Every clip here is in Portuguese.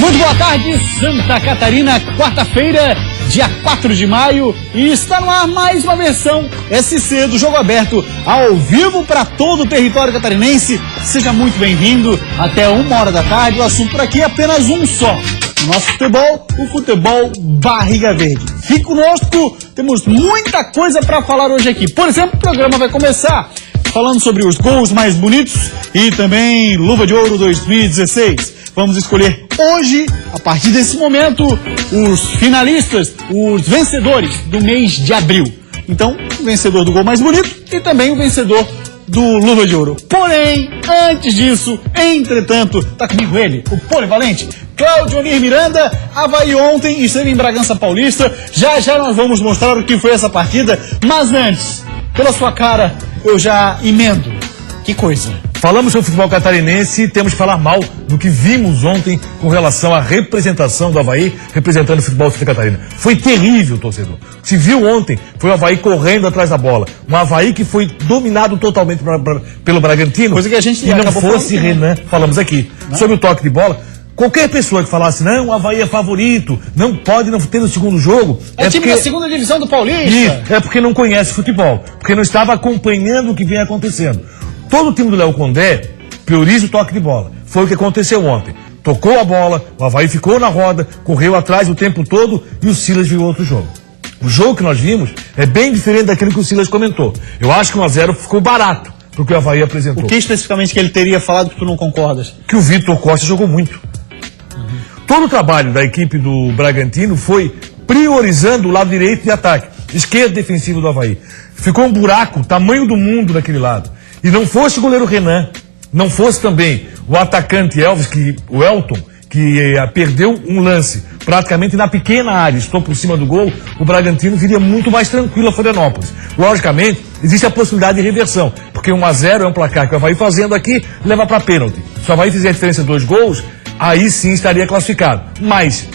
Muito boa tarde, Santa Catarina, quarta-feira, dia 4 de maio, e está no ar mais uma versão SC do Jogo Aberto, ao vivo para todo o território catarinense. Seja muito bem-vindo, até 1h da tarde, o assunto por aqui é apenas um só. O nosso futebol, o futebol barriga verde. Fique conosco, temos muita coisa para falar hoje aqui. Por exemplo, o programa vai começar falando sobre os gols mais bonitos e também Luva de Ouro 2016. Vamos escolher hoje, a partir desse momento, os finalistas, os vencedores do mês de abril. Então, o vencedor do gol mais bonito e também o vencedor do Luva de Ouro. Porém, antes disso, entretanto, tá comigo ele, o polivalente, Claudionir Miranda. Avaí ontem esteve em Bragança Paulista. Já nós vamos mostrar o que foi essa partida. Mas antes, pela sua cara, eu já emendo. Que coisa. Falamos sobre o futebol catarinense e temos que falar mal do que vimos ontem com relação à representação do Avaí, representando o futebol de Santa Catarina. Foi terrível, torcedor. O que se viu ontem foi o Avaí correndo atrás da bola. Um Avaí que foi dominado totalmente pelo Bragantino. Coisa que a gente e não fosse Renan, falamos aqui, sobre o toque de bola. Qualquer pessoa que falasse, não, o Avaí é favorito, não pode não ter no segundo jogo. É time da segunda divisão do Paulista. Isso, é porque não conhece futebol, porque não estava acompanhando o que vem acontecendo. Todo o time do Léo Condé prioriza o toque de bola. Foi o que aconteceu ontem. Tocou a bola, o Avaí ficou na roda, correu atrás o tempo todo e o Silas viu outro jogo. O jogo que nós vimos é bem diferente daquilo que o Silas comentou. Eu acho que 1-0 ficou barato pro que o Avaí apresentou. O que especificamente que ele teria falado que tu não concordas? Que o Vitor Costa jogou muito. Todo o trabalho da equipe do Bragantino foi priorizando o lado direito de ataque, esquerda defensiva do Avaí. Ficou um buraco, tamanho do mundo daquele lado. E não fosse o goleiro Renan, não fosse também o atacante o Elton, que perdeu um lance praticamente na pequena área, estou por cima do gol, o Bragantino viria muito mais tranquilo a Florianópolis. Logicamente, existe a possibilidade de reversão, porque 1-0 é um placar que o Avaí fazendo aqui leva para pênalti. Se o Avaí fizer a diferença de 2 gols, aí sim estaria classificado. Mas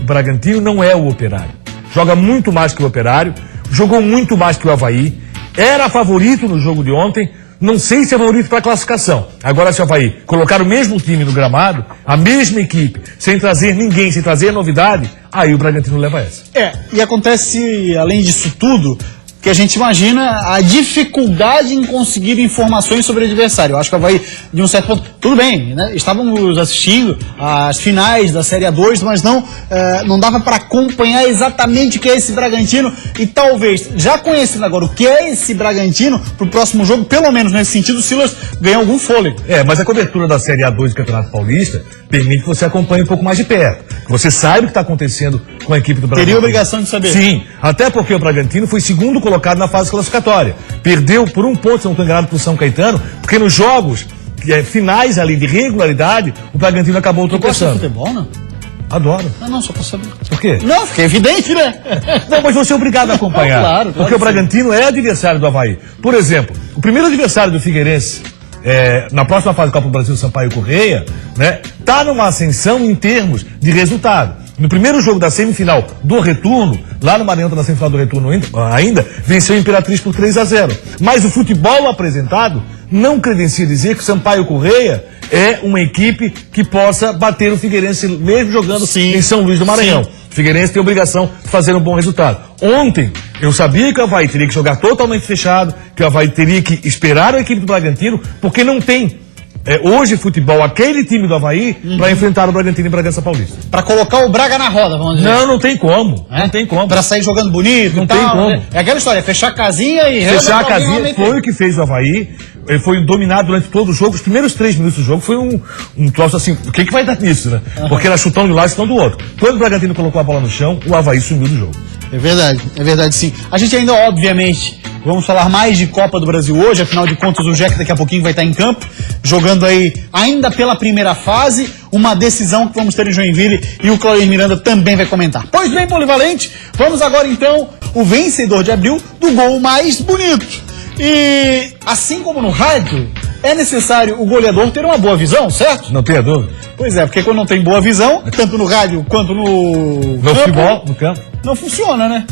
o Bragantino não é o Operário. Joga muito mais que o Operário, jogou muito mais que o Avaí, era favorito no jogo de ontem. Não sei se é favorito para a classificação. Agora, se o Avaí colocar o mesmo time no gramado, a mesma equipe, sem trazer ninguém, sem trazer novidade, aí o Bragantino leva essa. E acontece, além disso tudo, que a gente imagina a dificuldade em conseguir informações sobre o adversário. Eu acho que o Avaí, de um certo ponto, tudo bem, né? Estávamos assistindo as finais da Série A2, mas não dava para acompanhar exatamente o que é esse Bragantino, e talvez, já conhecendo agora o que é esse Bragantino, para o próximo jogo, pelo menos nesse sentido, o Silas ganha algum fôlego. Mas a cobertura da Série A2 do Campeonato Paulista permite que você acompanhe um pouco mais de perto, que você saiba o que está acontecendo com a equipe do Bragantino. Teria a obrigação de saber. Sim, até porque o Bragantino foi segundo colocado na fase classificatória. Perdeu por 1 ponto, se não estou enganado, para o São Caetano, porque nos jogos finais ali de regularidade, o Bragantino acabou tropeçando. Você gosta de futebol, não? Adoro. Não, só para saber. Por quê? Não, fica evidente, né? Não, mas você é obrigado a acompanhar. Claro, porque o Bragantino é adversário do Avaí. Por exemplo, o primeiro adversário do Figueirense, na próxima fase do Copa do Brasil, Sampaio Correia, né, tá numa ascensão em termos de resultado. No primeiro jogo da semifinal do retorno, lá no Maranhão, na semifinal do retorno ainda, venceu a Imperatriz por 3-0. Mas o futebol apresentado não credencia dizer que o Sampaio Correia é uma equipe que possa bater o Figueirense, mesmo jogando em São Luís do Maranhão. Sim. O Figueirense tem a obrigação de fazer um bom resultado. Ontem, eu sabia que o Avaí teria que jogar totalmente fechado, que o Avaí teria que esperar a equipe do Bragantino, porque não tem hoje futebol, aquele time do Avaí, para enfrentar o Bragantino em Bragança Paulista. Para colocar o Braga na roda, vamos dizer. Não tem como. Não tem como. Para sair jogando bonito, não tem como. Né? É aquela história, fechar a casinha e... Fechar a casinha foi o que fez o Avaí. Ele foi dominado durante todo o jogo. Os primeiros 3 minutos do jogo foi um troço assim, o que vai dar nisso, né? Porque era chutão de um lado e chutão do outro. Quando o Bragantino colocou a bola no chão, o Avaí sumiu do jogo. É verdade sim. A gente ainda, obviamente, vamos falar mais de Copa do Brasil hoje, afinal de contas o Jeca daqui a pouquinho vai estar em campo, jogando aí ainda pela primeira fase, uma decisão que vamos ter em Joinville, e o Claudionir Miranda também vai comentar. Pois bem, polivalente, vamos agora então, o vencedor de abril do gol mais bonito. E assim como no rádio, é necessário o goleador ter uma boa visão, certo? Não tenha dúvida. Pois é, porque quando não tem boa visão, tanto no rádio quanto no futebol, no campo, não funciona, né?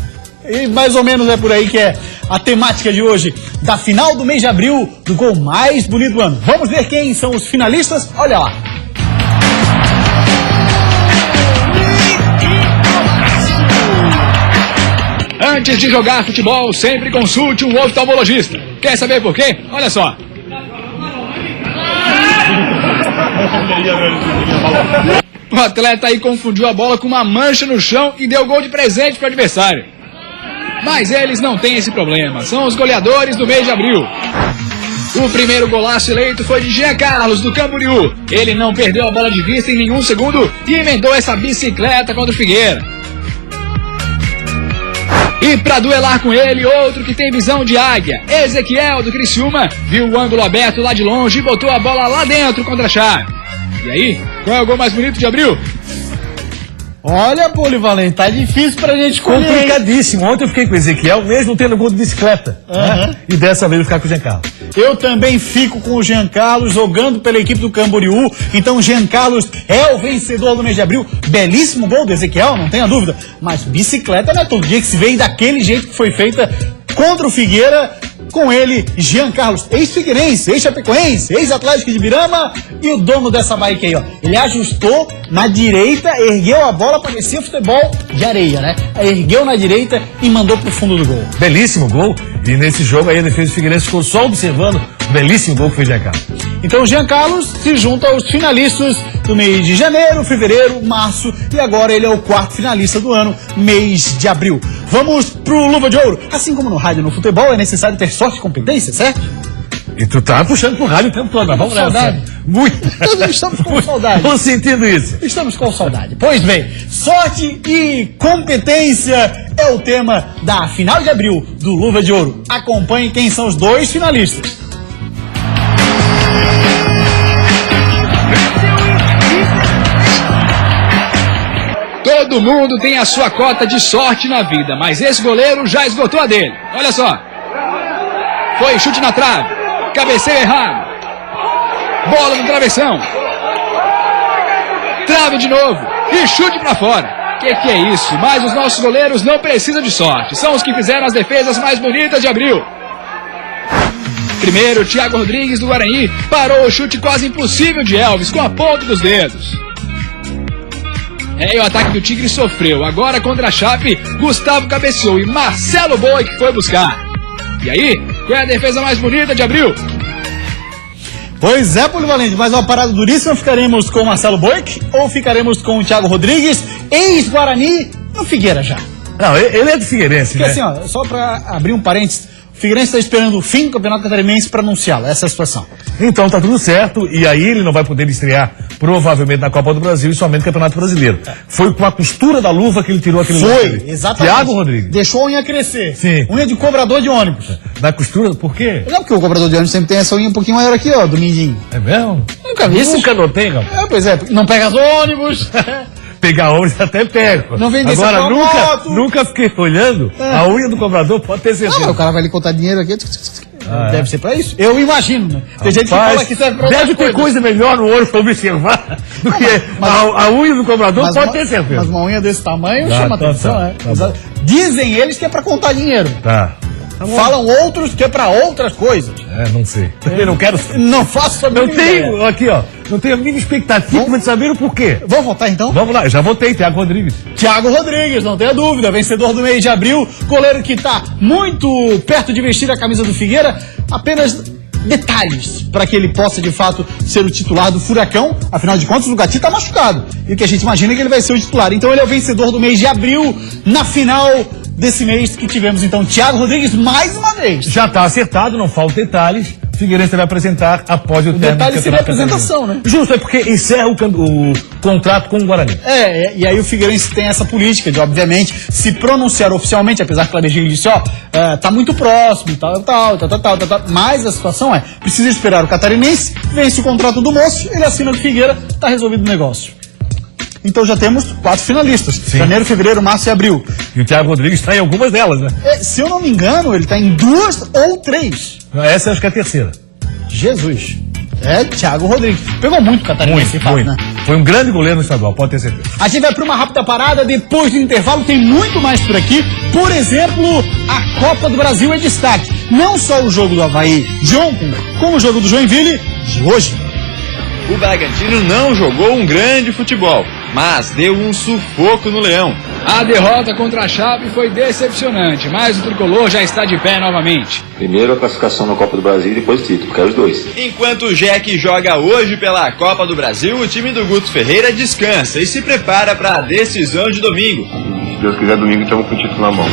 E mais ou menos é por aí que é a temática de hoje, da final do mês de abril, do gol mais bonito do ano. Vamos ver quem são os finalistas? Olha lá. Antes de jogar futebol, sempre consulte um oftalmologista. Quer saber por quê? Olha só. O atleta aí confundiu a bola com uma mancha no chão e deu gol de presente para o adversário. Mas eles não têm esse problema. São os goleadores do mês de abril. O primeiro golaço eleito foi de Jean Carlos, do Camboriú. Ele não perdeu a bola de vista em nenhum segundo e emendou essa bicicleta contra o Figueira. E para duelar com ele, outro que tem visão de águia, Ezequiel, do Criciúma, viu o ângulo aberto lá de longe e botou a bola lá dentro contra a chave. E aí, qual é o gol mais bonito de abril? Olha, Polivalente, tá difícil pra gente escolher. Complicadíssimo. Ontem eu fiquei com o Ezequiel, mesmo tendo gol de bicicleta. Né? E dessa vez eu ficar com o Jean Carlos. Eu também fico com o Jean Carlos, jogando pela equipe do Camboriú. Então, Jean Carlos é o vencedor do mês de abril. Belíssimo gol do Ezequiel, não tenha dúvida. Mas bicicleta não é todo dia que se vê daquele jeito que foi feita contra o Figueira. Com ele, Jean Carlos, ex-figueirense, ex-chapecoense, ex-atlético de Birama e o dono dessa bike aí, ó. Ele ajustou na direita, ergueu a bola, parecia futebol de areia, né? Ergueu na direita e mandou pro fundo do gol. Belíssimo gol. E nesse jogo aí a defesa do Figueirense ficou só observando o belíssimo gol que fez Jean Carlos. Então o Jean Carlos se junta aos finalistas do mês de janeiro, fevereiro, março e agora ele é o quarto finalista do ano, mês de abril. Vamos pro Luva de Ouro. Assim como no rádio e no futebol é necessário ter sorte e competência, certo? E tu tá puxando pro rádio o tempo todo, vamos nessa. Saudade. Muito. Todos estamos com saudade. Tô sentindo isso. Estamos com saudade. Pois bem, sorte e competência é o tema da final de abril do Luva de Ouro. Acompanhe quem são os dois finalistas. Todo mundo tem a sua cota de sorte na vida, mas esse goleiro já esgotou a dele. Olha só. Foi chute na trave, cabeceio errado, bola no travessão, trave de novo e chute pra fora. Que é isso? Mas os nossos goleiros não precisam de sorte, são os que fizeram as defesas mais bonitas de abril. Primeiro, Thiago Rodrigues do Guarani parou o chute quase impossível de Elvis com a ponta dos dedos. E o ataque do Tigre sofreu. Agora contra a Chape, Gustavo cabeceou e Marcelo Boi que foi buscar. E aí, qual é a defesa mais bonita de abril? Pois é, Polivalente, mas uma parada duríssima. Ficaremos com o Marcelo Boik ou ficaremos com o Thiago Rodrigues, ex-Guarani, no Figueira já? Não, ele é do Figueirense, Porque né? assim, ó, só pra abrir um parênteses, o Figueirense está esperando o fim do Campeonato Catarinense para anunciá-lo. Essa é a situação. Então tá tudo certo, e aí ele não vai poder estrear provavelmente na Copa do Brasil e somente no Campeonato Brasileiro. Foi com a costura da luva que ele tirou aquele Foi, exatamente. Thiago Rodrigues. Deixou a unha crescer. Sim. Unha de cobrador de ônibus. Na costura, por quê? Não, porque o cobrador de ônibus sempre tem essa unha um pouquinho maior aqui, ó, do mindinho. É mesmo? Nunca vi isso. Nunca notei, rapaz. É, pois é, não pega os ônibus. Pegar ônibus até pego. Não vem desse Agora, moto. nunca fiquei olhando a unha do cobrador, pode ter certeza. Não, o cara vai lhe contar dinheiro aqui. Deve ser pra isso? Eu imagino, né? Tem gente que fala que serve pra deve ter coisa. coisa melhor no olho pra observar do que a unha do cobrador, pode ter certeza. Mas uma unha desse tamanho Tá, chama tá, atenção, tá, né? tá bom. Dizem eles que é pra contar dinheiro. Tá. Falam outros que é pra outras coisas. É, não sei. Também não quero saber. Não faço a Não mínima ideia. tenho, aqui ó, não tenho a mínima expectativa de saber o porquê. Vamos votar então? Vamos lá, eu já votei, Thiago Rodrigues. Thiago Rodrigues, não tenha dúvida, vencedor do mês de abril, goleiro que tá muito perto de vestir a camisa do Figueira, apenas detalhes para que ele possa de fato ser o titular do Furacão, afinal de contas o Gatti tá machucado, e o que a gente imagina é que ele vai ser o titular, então ele é o vencedor do mês de abril, na final desse mês que tivemos então Thiago Rodrigues mais uma vez. Já tá acertado, não faltam detalhes. Figueirense vai apresentar após o término do detalhe seria a Campeonato apresentação, Catarinense. né? Justo, é porque encerra o contrato com o Guarani. E aí o Figueirense tem essa política de, obviamente, se pronunciar oficialmente, apesar que o Clebejinho disse, ó, tá muito próximo, tal. Mas a situação é, precisa esperar o Catarinense, vence o contrato do moço, ele assina com o Figueira, tá resolvido o negócio. Então já temos 4 finalistas, Sim. Janeiro, fevereiro, março e abril. E o Thiago Rodrigues está em algumas delas, né? Se eu não me engano, ele tá em 2 ou 3. Essa eu acho que é a terceira. Jesus. Thiago Rodrigues. Pegou muito o Catarinense, Muito. né? Foi um grande goleiro no estadual, pode ter certeza. A gente vai para uma rápida parada, depois do intervalo tem muito mais por aqui. Por exemplo, a Copa do Brasil é destaque. Não só o jogo do Avaí de ontem, como o jogo do Joinville de hoje. O Bragantino não jogou um grande futebol, mas deu um sufoco no Leão. A derrota contra a Chape foi decepcionante, mas o tricolor já está de pé novamente. Primeiro a classificação na Copa do Brasil e depois o título, quero os dois. Enquanto o Jack joga hoje pela Copa do Brasil, o time do Guto Ferreira descansa e se prepara para a decisão de domingo. Se Deus quiser, domingo estamos com o título na mão.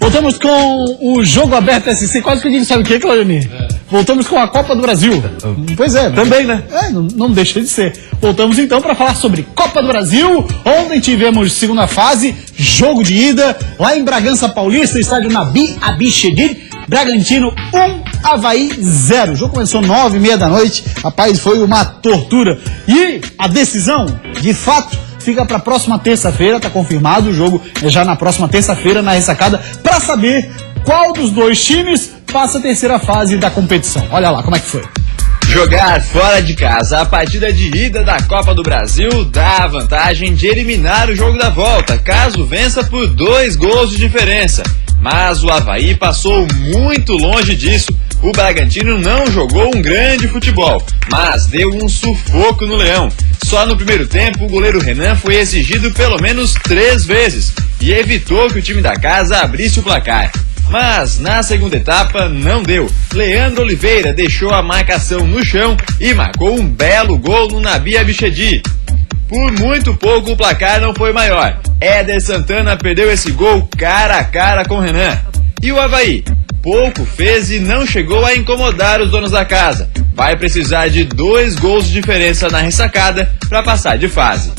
Voltamos com o Jogo Aberto SC, quase que eu digo, sabe o que, Claudionir? Voltamos com a Copa do Brasil. Pois é. Também, né? Não deixa de ser. Voltamos então para falar sobre Copa do Brasil. Ontem tivemos segunda fase, jogo de ida, lá em Bragança Paulista, estádio Nabi Abichedid, Bragantino 1, Avaí 0. O jogo começou 9h30 da noite, rapaz, foi uma tortura. E a decisão, de fato, fica para a próxima terça-feira, tá confirmado o jogo é já na próxima terça-feira na ressacada, para saber qual dos dois times passa a terceira fase da competição. Olha lá como é que foi. Jogar fora de casa a partida de ida da Copa do Brasil dá a vantagem de eliminar o jogo da volta, caso vença por 2 gols de diferença. Mas o Avaí passou muito longe disso. O Bragantino não jogou um grande futebol, mas deu um sufoco no Leão. Só no primeiro tempo, o goleiro Renan foi exigido pelo menos 3 vezes e evitou que o time da casa abrisse o placar. Mas na segunda etapa não deu. Leandro Oliveira deixou a marcação no chão e marcou um belo gol no Nabi Abichedid. Por muito pouco o placar não foi maior. Éder Santana perdeu esse gol cara a cara com Renan. E o Avaí? Pouco fez e não chegou a incomodar os donos da casa. Vai precisar de 2 gols de diferença na ressacada para passar de fase.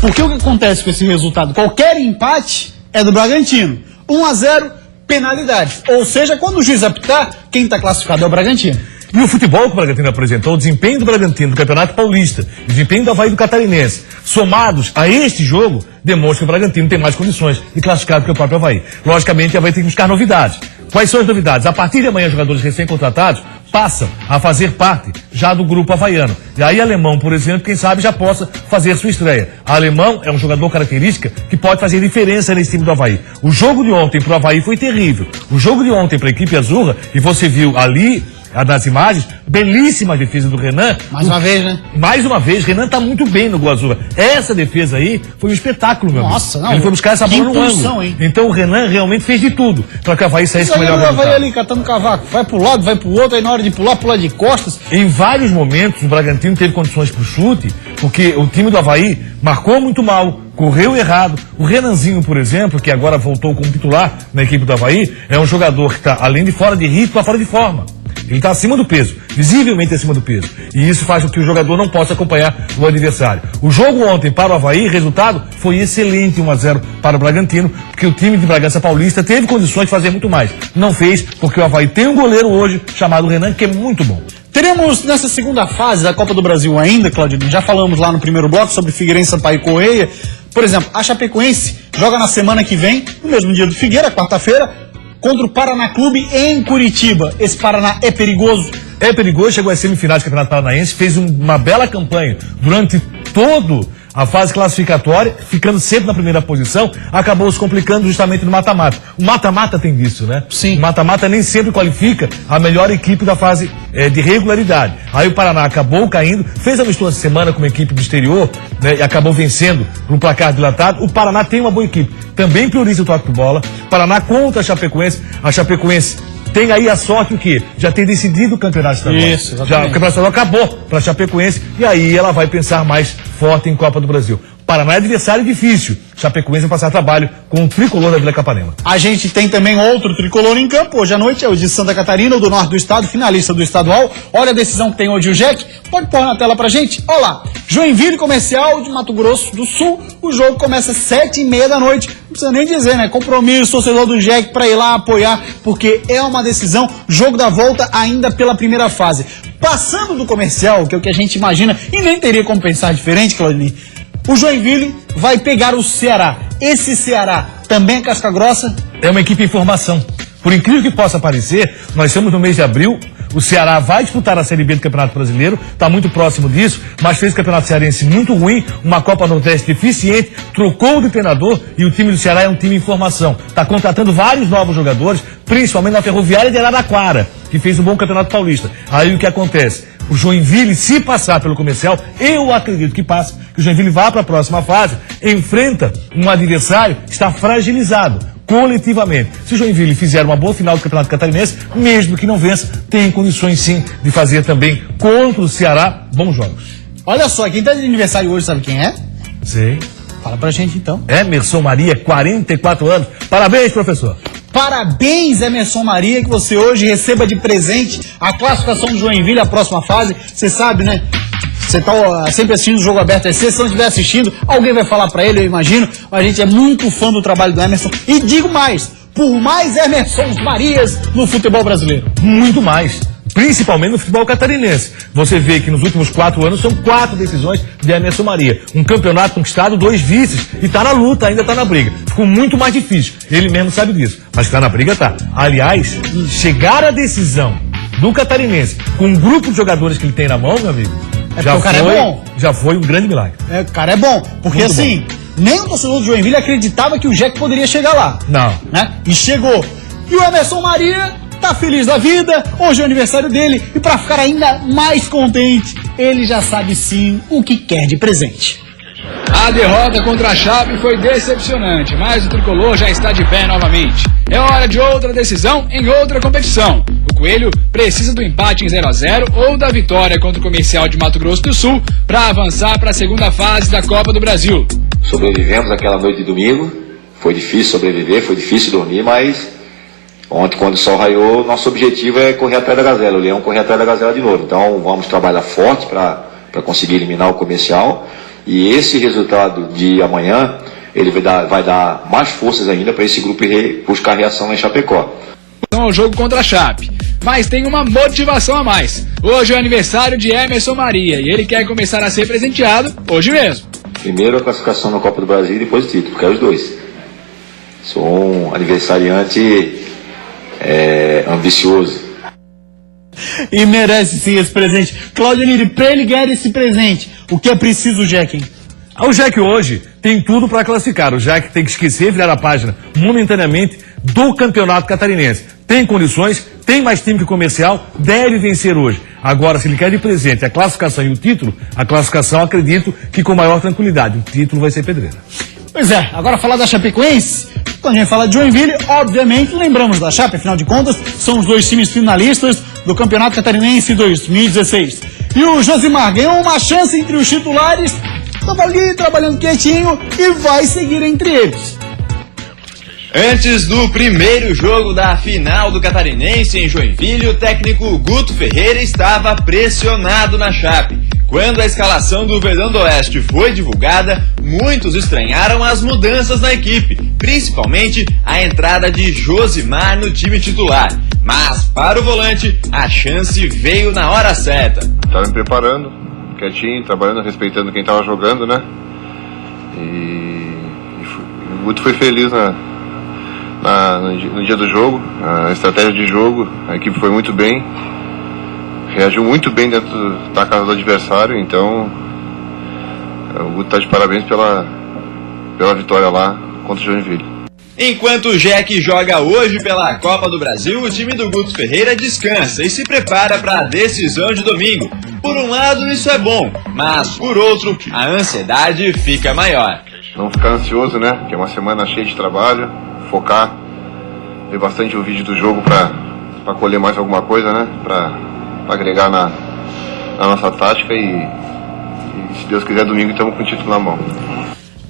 Porque o que acontece com esse resultado? Qualquer empate é do Bragantino. 1-0, penalidade. Ou seja, quando o juiz apitar, quem está classificado é o Bragantino. E o futebol que o Bragantino apresentou, o desempenho do Bragantino do Campeonato Paulista, o desempenho do Avaí do Catarinense, somados a este jogo, demonstra que o Bragantino tem mais condições de classificar do que o próprio Avaí. Logicamente, o Avaí tem que buscar novidades. Quais são as novidades? A partir de amanhã, jogadores recém-contratados passam a fazer parte já do grupo havaiano. E aí, Alemão, por exemplo, quem sabe já possa fazer sua estreia. Alemão é um jogador característica que pode fazer diferença nesse time do Avaí. O jogo de ontem para o Avaí foi terrível. O jogo de ontem para a equipe azurra, e você viu ali nas imagens, belíssima defesa do Renan. Mais uma vez, né? Mais uma vez, Renan tá muito bem no gol azul. Essa defesa aí foi um espetáculo, meu amigo. Nossa, não. Ele foi buscar essa bola no ângulo. Hein? Então o Renan realmente fez de tudo para que o Avaí saísse com o melhor resultado. O Avaí resultado. ali catando cavaco, vai pro lado, vai pro outro, aí na hora de pular, pula de costas. Em vários momentos o Bragantino teve condições pro chute, porque o time do Avaí marcou muito mal, correu errado. O Renanzinho, por exemplo, que agora voltou como titular na equipe do Avaí, é um jogador que está, além de fora de ritmo, está fora de forma. Ele está acima do peso, visivelmente acima do peso. E isso faz com que o jogador não possa acompanhar o adversário. O jogo ontem para o Avaí, resultado, foi excelente, 1-0 para o Bragantino, porque o time de Bragança Paulista teve condições de fazer muito mais. Não fez, porque o Avaí tem um goleiro hoje, chamado Renan, que é muito bom. Teremos nessa segunda fase da Copa do Brasil ainda, Claudinho, já falamos lá no primeiro bloco sobre Figueirense, Sampaio e Correia. Por exemplo, a Chapecoense joga na semana que vem, no mesmo dia do Figueira, quarta-feira, contra o Paraná Clube em Curitiba. Esse Paraná é perigoso? É perigoso, chegou às semifinais do Campeonato Paranaense, fez uma bela campanha durante todo a fase classificatória, ficando sempre na primeira posição, acabou se complicando justamente no mata-mata. O mata-mata tem disso, né? Sim. O mata-mata nem sempre qualifica a melhor equipe da fase de regularidade. Aí o Paraná acabou caindo, fez a mistura semana com uma equipe do exterior, né, e acabou vencendo por um placar dilatado. O Paraná tem uma boa equipe, também prioriza o toque de bola. Paraná contra a Chapecoense tem aí a sorte o quê? Já ter decidido o campeonato estadual. Isso, exatamente. Já, o campeonato estadual acabou para a Chapecoense e aí ela vai pensar mais forte em Copa do Brasil. Paraná é adversário difícil. Chapecoense vai passar trabalho com o tricolor da Vila Capanema. A gente tem também outro tricolor em campo. Hoje à noite é o de Santa Catarina, do norte do estado, finalista do estadual. Olha a decisão que tem hoje o Jack. Pode pôr na tela pra gente? Olha lá. Joinville Comercial de Mato Grosso do Sul. O jogo começa às 7h30 da noite. Não precisa nem dizer, né? Compromisso, torcedor do Jack pra ir lá apoiar, porque é uma decisão. Jogo da volta ainda pela primeira fase. Passando do Comercial, que é o que a gente imagina, e nem teria como pensar diferente, Claudinei. O Joinville vai pegar o Ceará. Esse Ceará também é casca grossa? É uma equipe em formação. Por incrível que possa parecer, nós estamos no mês de abril, O Ceará vai disputar a Série B do Campeonato Brasileiro, está muito próximo disso, mas fez o Campeonato Cearense muito ruim, uma Copa Nordeste deficiente, trocou de treinador e o time do Ceará é um time em formação. Está contratando vários novos jogadores, principalmente na Ferroviária de Araraquara, que fez um bom Campeonato Paulista. Aí o que acontece? O Joinville, se passar pelo Comercial, eu acredito que passe, que o Joinville vá para a próxima fase, enfrenta um adversário que está fragilizado coletivamente. Se o Joinville fizer uma boa final do Campeonato Catarinense, mesmo que não vença, tem condições sim de fazer também contra o Ceará bons jogos. Olha só, quem está de aniversário hoje sabe quem é? Sei. Fala pra gente então. Emerson Maria, 44 anos. Parabéns, professor. Parabéns, Emerson Maria, que você hoje receba de presente a classificação do Joinville à próxima fase. Você sabe, né? Você tá sempre assistindo o Jogo Aberto SC, se não estiver assistindo, alguém vai falar pra ele, eu imagino. A gente é muito fã do trabalho do Emerson. E digo mais, por mais Emersons Marias no futebol brasileiro. Muito mais. Principalmente no futebol catarinense. Você vê que nos últimos 4 anos são 4 decisões de Emerson Maria. Um campeonato conquistado, 2 vices. E tá na luta, ainda tá na briga. Ficou muito mais difícil. Ele mesmo sabe disso. Mas tá na briga, tá. Aliás, chegar à decisão do catarinense com um grupo de jogadores que ele tem na mão, meu amigo, O cara é bom. Já foi um grande milagre. O cara é bom. Porque Muito assim, nem o torcedor do Joinville acreditava que o Jack poderia chegar lá. Não. Né? E chegou. E o Emerson Maria tá feliz da vida, hoje é o aniversário dele, e para ficar ainda mais contente, ele já sabe sim o que quer de presente. A derrota contra a Chape foi decepcionante, mas o tricolor já está de pé novamente. É hora de outra decisão em outra competição. O Coelho precisa do empate em 0-0 ou da vitória contra o Comercial de Mato Grosso do Sul para avançar para a segunda fase da Copa do Brasil. Sobrevivemos aquela noite de domingo, foi difícil sobreviver, foi difícil dormir, mas ontem, quando o sol raiou, nosso objetivo é correr atrás da Gazela, o Leão correr atrás da Gazela de novo. Então vamos trabalhar forte para conseguir eliminar o Comercial. E esse resultado de amanhã, ele vai dar mais forças ainda para esse grupo buscar reação em Chapecó. Ao jogo contra a Chape, mas tem uma motivação a mais. Hoje é o aniversário de Emerson Maria e ele quer começar a ser presenteado hoje mesmo. Primeiro a classificação na Copa do Brasil e depois o título, quero os dois. Sou um aniversariante ambicioso. E merece sim esse presente. Cláudio Neri, para ele ganhar esse presente, o que é preciso, Jack? O Jack hoje tem tudo para classificar. O Jack tem que esquecer, virar a página momentaneamente do Campeonato Catarinense. Tem condições, tem mais time que o Comercial, deve vencer hoje. Agora, se ele quer de presente a classificação e o título, a classificação acredito que com maior tranquilidade. O título vai ser pedreira. Pois é, agora falar da Chapecoense, quando a gente fala de Joinville, obviamente lembramos da Chape, afinal de contas, são os 2 times finalistas do Campeonato Catarinense 2016. E o Josimar ganhou uma chance entre os titulares, estava ali trabalhando quietinho e vai seguir entre eles. Antes do primeiro jogo da final do Catarinense em Joinville, o técnico Guto Ferreira estava pressionado na Chape. Quando a escalação do Verdão do Oeste foi divulgada, muitos estranharam as mudanças na equipe, principalmente a entrada de Josimar no time titular. Mas, para o volante, a chance veio na hora certa. Estava me preparando, quietinho, trabalhando, respeitando quem estava jogando, né? E o Guto foi feliz no dia do jogo, a estratégia de jogo, a equipe foi muito bem. Reagiu muito bem dentro da casa do adversário, então o Guto está de parabéns pela vitória lá contra o Joinville. Enquanto o Jack joga hoje pela Copa do Brasil, o time do Guto Ferreira descansa e se prepara para a decisão de domingo. Por um lado isso é bom, mas por outro a ansiedade fica maior. Não ficar ansioso, né? Que é uma semana cheia de trabalho, focar, ver bastante o vídeo do jogo para colher mais alguma coisa, né? Para agregar na nossa tática e se Deus quiser domingo estamos com o título na mão.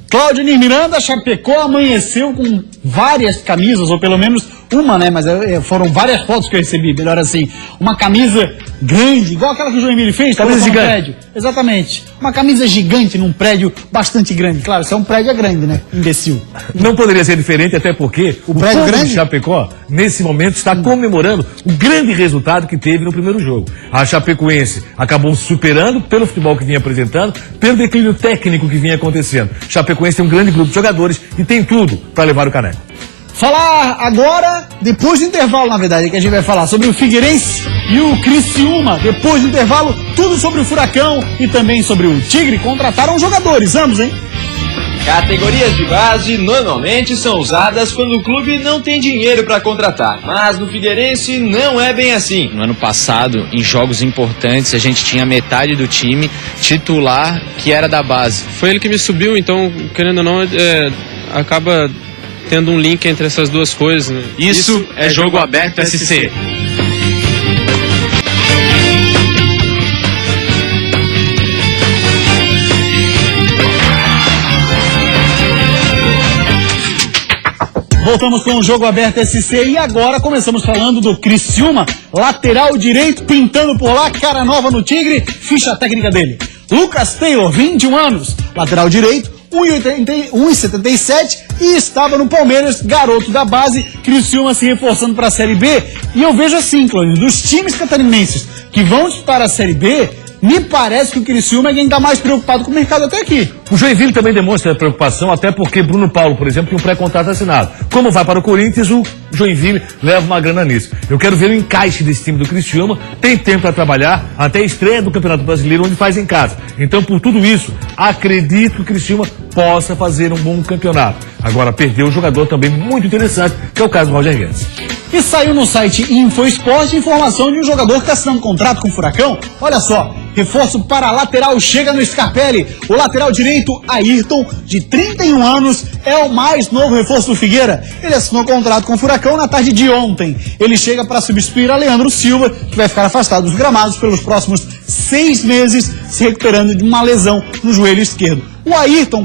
Cláudio Nir Miranda, Chapecó amanheceu com várias camisas, ou pelo menos uma, né? Mas foram várias fotos que eu recebi, melhor assim. Uma camisa grande, igual aquela que o Joinville fez, camisa gigante. No prédio. Exatamente. Uma camisa gigante num prédio bastante grande. Claro, se é um prédio é grande, né? Imbecil. Não poderia ser diferente, até porque o prédio povo grande de Chapecó, nesse momento, está comemorando o grande resultado que teve no primeiro jogo. A Chapecoense acabou se superando pelo futebol que vinha apresentando, pelo declínio técnico que vinha acontecendo. Chapecoense tem um grande grupo de jogadores e tem tudo para levar o caneco. Falar agora, depois do intervalo, na verdade, que a gente vai falar sobre o Figueirense E o Criciúma, depois do intervalo, tudo sobre o Furacão e também sobre o Tigre, contrataram jogadores, ambos, hein? Categorias de base normalmente são usadas quando o clube não tem dinheiro para contratar, mas no Figueirense não é bem assim. No ano passado, em jogos importantes, a gente tinha metade do time titular que era da base. Foi ele que me subiu, então, querendo ou não, acaba tendo um link entre essas duas coisas, né? Isso é Jogo Aberto SC. Voltamos com o Jogo Aberto SC e agora começamos falando do Criciúma, lateral direito, pintando por lá, cara nova no Tigre, ficha técnica dele. Lucas Taylor, 21 anos, lateral direito, 1,77 e estava no Palmeiras, garoto da base, Criciúma se reforçando para a Série B. E eu vejo assim, Clônio, dos times catarinenses que vão disputar a Série B, me parece que o Criciúma é quem está mais preocupado com o mercado até aqui. O Joinville também demonstra preocupação, até porque Bruno Paulo, por exemplo, tem um pré-contrato assinado. Como vai para o Corinthians, o Joinville leva uma grana nisso. Eu quero ver o encaixe desse time do Criciúma. Tem tempo para trabalhar até a estreia do Campeonato Brasileiro, onde faz em casa. Então, por tudo isso, acredito que o Criciúma possa fazer um bom campeonato. Agora, perdeu um jogador também muito interessante, que é o caso do Roger Guedes. E saiu no site InfoEsport informação de um jogador que está assinando contrato com o Furacão. Olha só, reforço para a lateral chega no Scarpelli. O lateral direito, Ayrton, de 31 anos, é o mais novo reforço do Figueira. Ele assinou contrato com o Furacão na tarde de ontem. Ele chega para substituir a Leandro Silva, que vai ficar afastado dos gramados pelos próximos 6 meses, se recuperando de uma lesão no joelho esquerdo. O Ayrton,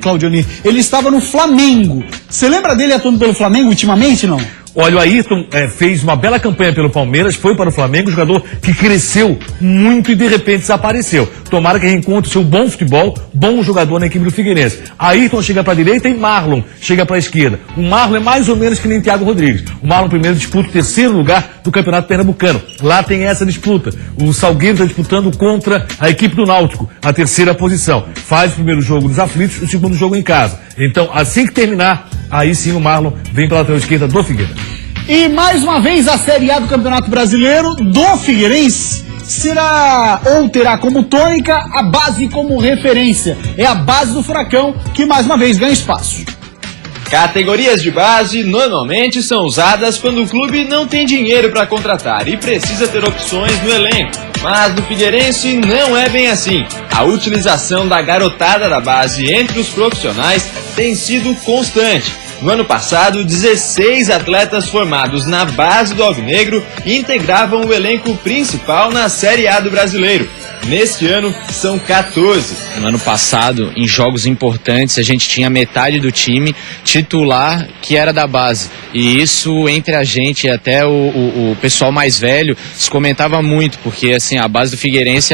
Claudionir, ele estava no Flamengo. Você lembra dele atuando pelo Flamengo ultimamente, não? Olha, o Ayrton fez uma bela campanha pelo Palmeiras, foi para o Flamengo, jogador que cresceu muito e de repente desapareceu. Tomara que reencontre o seu bom futebol, bom jogador na equipe do Figueirense. Ayrton chega para a direita e Marlon chega para a esquerda. O Marlon é mais ou menos que nem Thiago Rodrigues. O Marlon primeiro disputa o 3º lugar do Campeonato Pernambucano. Lá tem essa disputa. O Salgueiro está disputando contra a equipe do Náutico, a 3ª posição. Faz o primeiro jogo dos aflitos, o segundo jogo em casa. Então, assim que terminar, aí sim o Marlon vem para a lateral esquerda do Figueira. E mais uma vez a Série A do Campeonato Brasileiro do Figueirense será ou terá como tônica a base como referência. É a base do Furacão que mais uma vez ganha espaço. Categorias de base normalmente são usadas quando o clube não tem dinheiro para contratar e precisa ter opções no elenco. Mas no Figueirense não é bem assim. A utilização da garotada da base entre os profissionais tem sido constante. No ano passado, 16 atletas formados na base do Alvinegro integravam o elenco principal na Série A do Brasileiro. Neste ano, são 14. No ano passado, em jogos importantes, a gente tinha metade do time titular que era da base. E isso, entre a gente e até o pessoal mais velho, se comentava muito, porque assim, a base do Figueirense,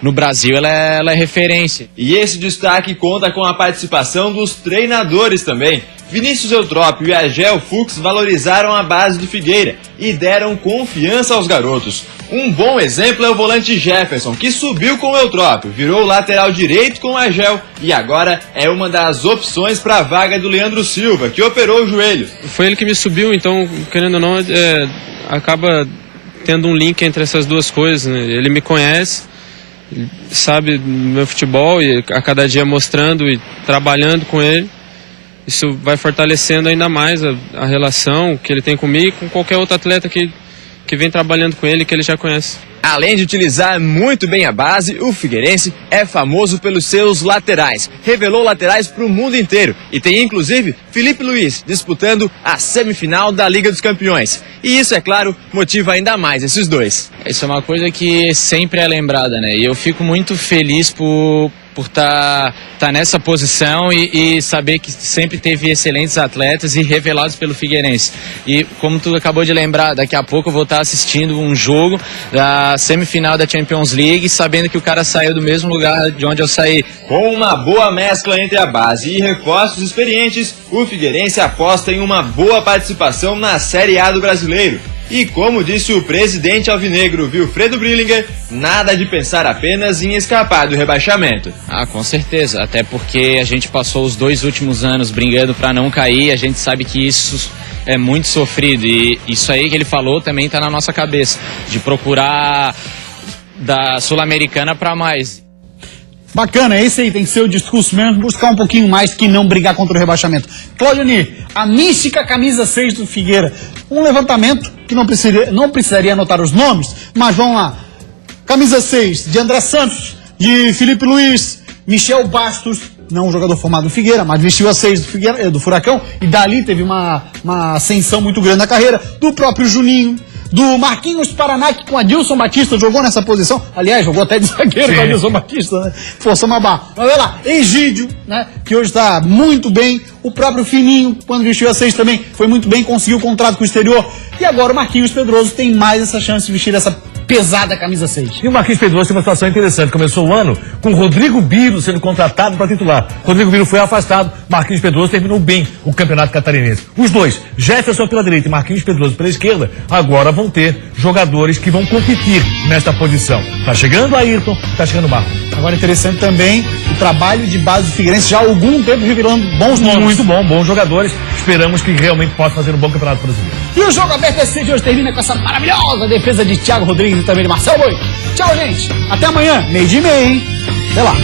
no Brasil, ela é referência. E esse destaque conta com a participação dos treinadores também. Vinícius Eutrópio e Agel Fux valorizaram a base do Figueira e deram confiança aos garotos. Um bom exemplo é o volante Jefferson, que subiu com o Eutrópio, virou o lateral direito com o Agel e agora é uma das opções para a vaga do Leandro Silva, que operou o joelho. Foi ele que me subiu, então, querendo ou não, acaba tendo um link entre essas duas coisas, né? Ele me conhece, sabe do meu futebol e a cada dia mostrando e trabalhando com ele. Isso vai fortalecendo ainda mais a relação que ele tem comigo e com qualquer outro atleta que vem trabalhando com ele, que ele já conhece. Além de utilizar muito bem a base, o Figueirense é famoso pelos seus laterais. Revelou laterais para o mundo inteiro e tem inclusive Felipe Luiz disputando a semifinal da Liga dos Campeões. E isso, é claro, motiva ainda mais esses dois. Isso é uma coisa que sempre é lembrada, né? E eu fico muito feliz por estar nessa posição e saber que sempre teve excelentes atletas e revelados pelo Figueirense. E como tu acabou de lembrar, daqui a pouco eu vou estar assistindo um jogo da semifinal da Champions League, sabendo que o cara saiu do mesmo lugar de onde eu saí. Com uma boa mescla entre a base e reforços experientes, o Figueirense aposta em uma boa participação na Série A do Brasileiro. E como disse o presidente alvinegro Wilfredo Brillinger, nada de pensar apenas em escapar do rebaixamento. Ah, com certeza, até porque a gente passou os 2 últimos anos brigando para não cair, a gente sabe que isso é muito sofrido. E isso aí que ele falou também está na nossa cabeça, de procurar da Sul-Americana para mais. Bacana, esse aí tem que ser o discurso mesmo, buscar um pouquinho mais que não brigar contra o rebaixamento. Claudionir, a mística camisa 6 do Figueira. Um levantamento que não precisaria anotar os nomes, mas vamos lá. Camisa 6 de André Santos, de Felipe Luiz, Michel Bastos, não um jogador formado no Figueira, mas vestiu a 6 do Furacão, e dali teve uma ascensão muito grande na carreira, do próprio Juninho, do Marquinhos Paraná, que com Adilson Batista jogou nessa posição. Aliás, jogou até de zagueiro com Adilson Batista, né? Forçamos a barra. Mas olha lá, Egídio, né? Que hoje está muito bem. O próprio Fininho, quando vestiu a 6 também, foi muito bem, conseguiu o contrato com o exterior. E agora o Marquinhos Pedroso tem mais essa chance de vestir essa pesada camisa 6. E o Marquinhos Pedroso tem uma situação interessante. Começou o ano com o Rodrigo Biro sendo contratado para titular. Rodrigo Biro foi afastado, Marquinhos Pedroso terminou bem o campeonato catarinense. Os dois, Jefferson pela direita e Marquinhos Pedroso pela esquerda, agora vão ter jogadores que vão competir nesta posição. Tá chegando Ayrton, tá chegando o Marcos. Agora interessante também o trabalho de base do Figueirense, já há algum tempo revelando bons nomes. Muito bom, bons jogadores. Esperamos que realmente possa fazer um bom campeonato brasileiro. E o Jogo Aberto SC de hoje termina com essa maravilhosa defesa de Thiago Rodrigues e também de Marcelo Boi. Tchau, gente. Até amanhã, 12:30, hein? Até lá.